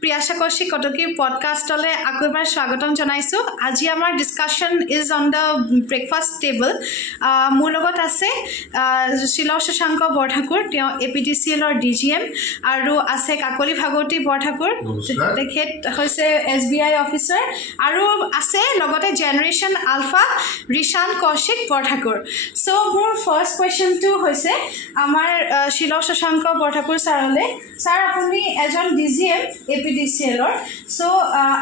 প্ৰিয়াশা কৌশিক কটকী পডকাষ্টলৈ আকৌ এবাৰ স্বাগতম জনাইছোঁ। আজি আমাৰ discussion is on the breakfast table. মোৰ লগত আছে শিল শশাংক বৰঠাকুৰ, তেওঁ APDCL-ৰ DGM, আৰু আছে কাকলি ভাগৱতী বৰঠাকুৰ, তেখেত হৈছে SBI অফিচাৰ, আৰু আছে লগতে জেনেৰেশ্যন আলফা ৰিশান কৌশিক বৰঠাকুৰ। চ' মোৰ ফাৰ্ষ্ট কুৱেশ্যনটো হৈছে আমাৰ শিল শশাংক বৰঠাকুৰ ছাৰলৈ। ছাৰ, আপুনি এজন DGM APDCL-ৰ, চ'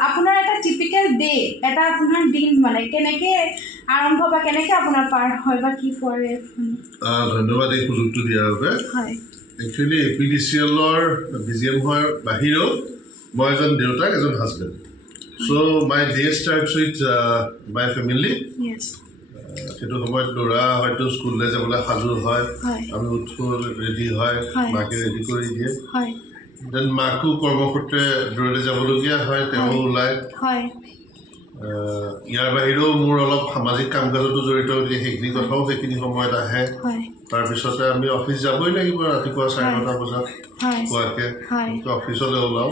আপোনাৰ এটা টিপিকেল ডে, এটা আপোনাৰ দিন মানে কেনেকৈ আৰম্ভ বা কেনেকৈ আপোনাৰ পাৰ হয় বা কি কৰে? ধন্যবাদ এই সুযোগটো দিয়াৰ বাবে। হয়, একচুৱেলি APDCL-ৰ DGM হোৱাৰ বাহিৰেও মই এজন দেউতাক, এজন husband. So' my day starts with my family. সেইটো সময়ত ল'ৰা হয়তো স্কুললৈ যাবলৈ সাজু হয়, আমি উঠো, ৰেডি হয়, মাকে ৰেডি কৰি দিয়ে। দেন মাকো কৰ্মসূত্ৰে দূৰলৈ যাবলগীয়া হয়, তেওঁ ওলায়। ইয়াৰ বাহিৰেও মোৰ অলপ সামাজিক কাম কাজতো জড়িত, গতিকে সেইখিনি কথাও সেইখিনি সময়ত আহে। তাৰপিছতে আমি অফিচ যাবই লাগিব ৰাতিপুৱা 9:30 বজাত পোৱাকৈ অফিচলৈ ওলাওঁ।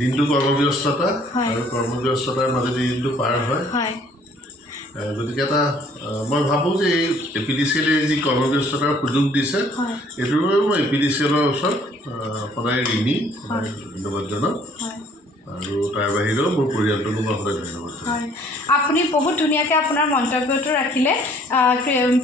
দিনটো কৰ্মব্যস্ততা, আৰু কৰ্মব্যস্ততাৰ মাজেদি দিনটো পাৰ হয়। গতিকে মই ভাবোঁ যে এই APDCL-এ যি কৰ্মব্যস্ততাৰ সুযোগ দিছে, এইটোৰ বাবে মই APDCL-ৰ ওচৰত সদায় ঋণী, সদায় ধন্যবাদ জনাম। আৰু তাৰ বাহিৰেও মোৰ পৰিয়ালটোকো মই সদায় ধন্যবাদ জনাম। আপুনি বহুত ধুনীয়াকৈ আপোনাৰ মন্তব্যটো ৰাখিলে,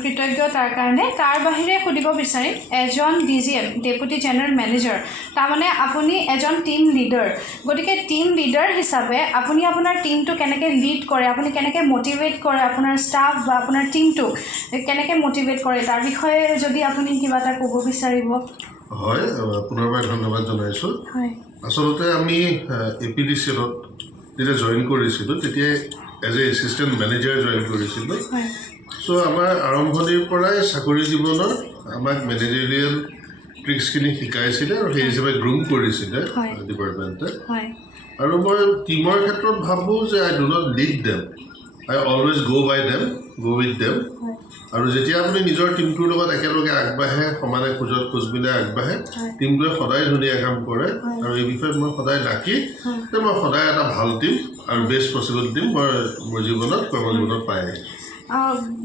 কৃতজ্ঞ তাৰ কাৰণে। তাৰ বাহিৰে সুধিব বিচাৰিম, এজন DGM ডেপুটি জেনেৰেল মেনেজাৰ, তাৰমানে আপুনি এজন টীম লিডাৰ। গতিকে টীম লিডাৰ হিচাপে আপুনি আপোনাৰ টীমটো কেনেকৈ লিড কৰে, আপুনি কেনেকৈ মটিভেট কৰে আপোনাৰ ষ্টাফ বা আপোনাৰ টীমটোক কেনেকৈ মটিভেট কৰে, তাৰ বিষয়ে যদি আপুনি কিবা এটা ক'ব বিচাৰিব। হয়, পুনৰবাৰ ধন্যবাদ জনাইছোঁ। আচলতে আমি APDCL-ত যেতিয়া জইন কৰিছিলোঁ, তেতিয়া as a assistant manager join কৰিছিলোঁ। চ' আমাৰ আৰম্ভণিৰ পৰাই চাকৰি জীৱনৰ আমাক মেনেজেৰিয়েল ট্ৰিক্সখিনি শিকাইছিলে, আৰু সেই হিচাপে গ্ৰুম কৰিছিলে ডিপাৰ্টমেণ্টে। আৰু মই টীমৰ ক্ষেত্ৰত ভাবোঁ যে I do not lead them, I always go' by them, go' with them. আৰু যেতিয়া আপুনি নিজৰ টীমটোৰ লগত একেলগে আগবাঢ়ে, সমানে খোজ মিলাই আগবাঢ়ে, টীমটোৱে সদায় ধুনীয়া কাম কৰে। আৰু এই বিষয়ত মই সদায় ডাকি যে মই সদায় এটা ভাল টীম আৰু বেষ্ট পচিবল টীম মই মোৰ জীৱনত, কৰ্মজীৱনত পাই আহিছোঁ।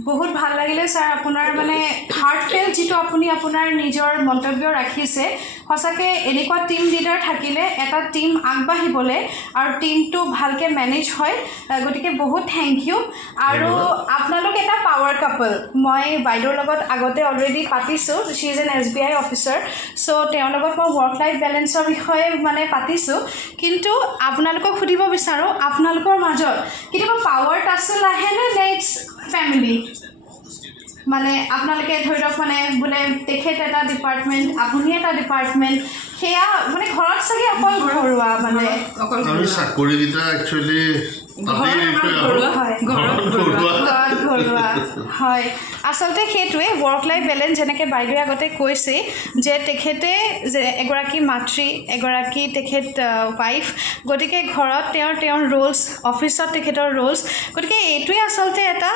বহুত ভাল লাগিলে ছাৰ, আপোনাৰ মানে হাৰ্টফেল যিটো আপুনি আপোনাৰ নিজৰ মন্তব্য ৰাখিছে। সঁচাকৈ এনেকুৱা টীম লিডাৰ থাকিলে এটা টীম আগবাঢ়িবলৈ আৰু টীমটো ভালকৈ মেনেজ হয়। গতিকে বহুত থেংক ইউ। আৰু আপোনালোক এটা পাৱাৰ কাপল। মই বাইদেউৰ লগত আগতে অলৰেডি পাতিছোঁ, শ্বি ইজ এন SBI অফিচাৰ। চ' তেওঁৰ লগত মই ৱৰ্ক লাইফ বেলেঞ্চৰ বিষয়ে মানে পাতিছোঁ। কিন্তু আপোনালোকক সুধিব বিচাৰোঁ, আপোনালোকৰ মাজত কেতিয়াবা পাৱাৰ টাচল আহেনে, নে ইটছ ফেমিলি? মানে আপোনালোকে ধৰি লওক মানে বোলে তেখেত এটা ডিপাৰ্টমেণ্ট, আপুনি এটা ডিপাৰ্টমেণ্ট, সেয়া মানে ঘৰত চাগে অকল ঘৰুৱা, মানে আমি চাকৰিকেইটা একচুৱেলি ঘৰুৱা। হয়, আচলতে সেইটোৱে ৱৰ্ক লাইফ বেলেঞ্চ। যেনেকৈ বাইদেৱে আগতে কৈছে যে তেখেতে যে এগৰাকী মাতৃ, এগৰাকী তেখেত ৱাইফ, গতিকে ঘৰত তেওঁৰ ৰোলছ, অফিচত তেখেতৰ ৰোলছ। গতিকে এইটোৱে আচলতে এটা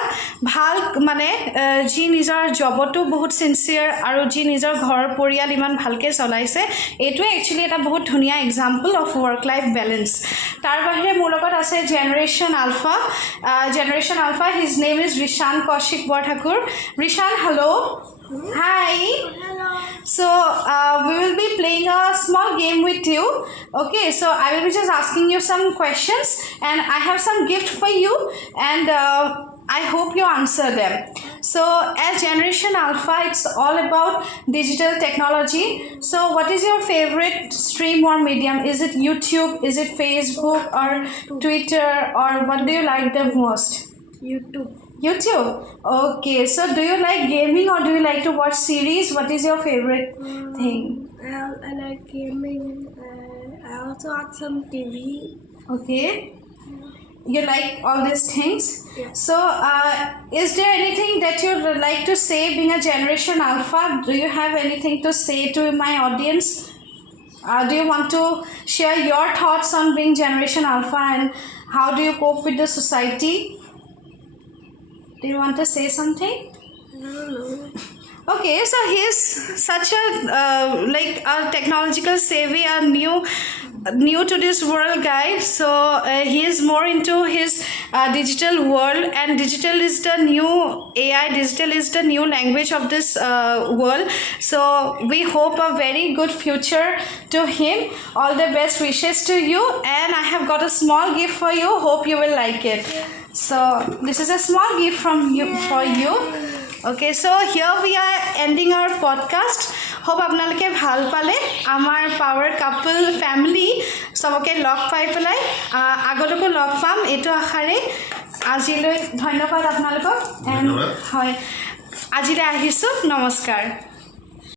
ভাল মানে যি নিজৰ জবতো বহুত চিনচিয়াৰ আৰু যি নিজৰ ঘৰৰ পৰিয়াল ইমান ভালকৈ চলাইছে, এইটোৱে একচুৱেলি এটা বহুত ধুনীয়া example of work life balance. তাৰ বাহিৰে মোৰ লগত আছে generation alpha. His name is Rishan Kaushik Borthakur. Rishan, hello. Hi. So we will be playing a small game with you. Okay, so I will be just asking you some questions, and I have some gift for you, and I hope you answer them. So as Generation Alpha, it's all about digital technology. So what is your favorite stream or medium? Is it YouTube? Is it Facebook or Twitter? Or what do you like the most? YouTube. Okay, so do you like gaming or do you like to watch series? What is your favorite thing? I like gaming. I also watch some TV. Okay. You like all these things? Yeah. So is there anything that you would like to say being a Generation Alpha? Do you have anything to say to my audience? Do you want to share your thoughts on being Generation Alpha and how do you cope with the society? Do you want to say something? No. Okay, so he's such a like a technological savvy, a new new to this world guy, so he is more into his digital world, and digital is the new AI, digital is the new language of this world. So we hope a very good future to him. All the best wishes to you, and I have got a small gift for you, hope you will like it. So this is a small gift from you for you. Okay, so here we are ending our podcast. Hope আপোনালোকে ভাল পালে আমাৰ power couple family সবকে লগ পাই পেলাই আগলৈকো লগ পাম এইটো আশাৰে আজিলৈ ধন্যবাদ আপোনালোকক। ধন্যবাদ। হয় আজিলৈ আহিছোঁ, নমস্কাৰ।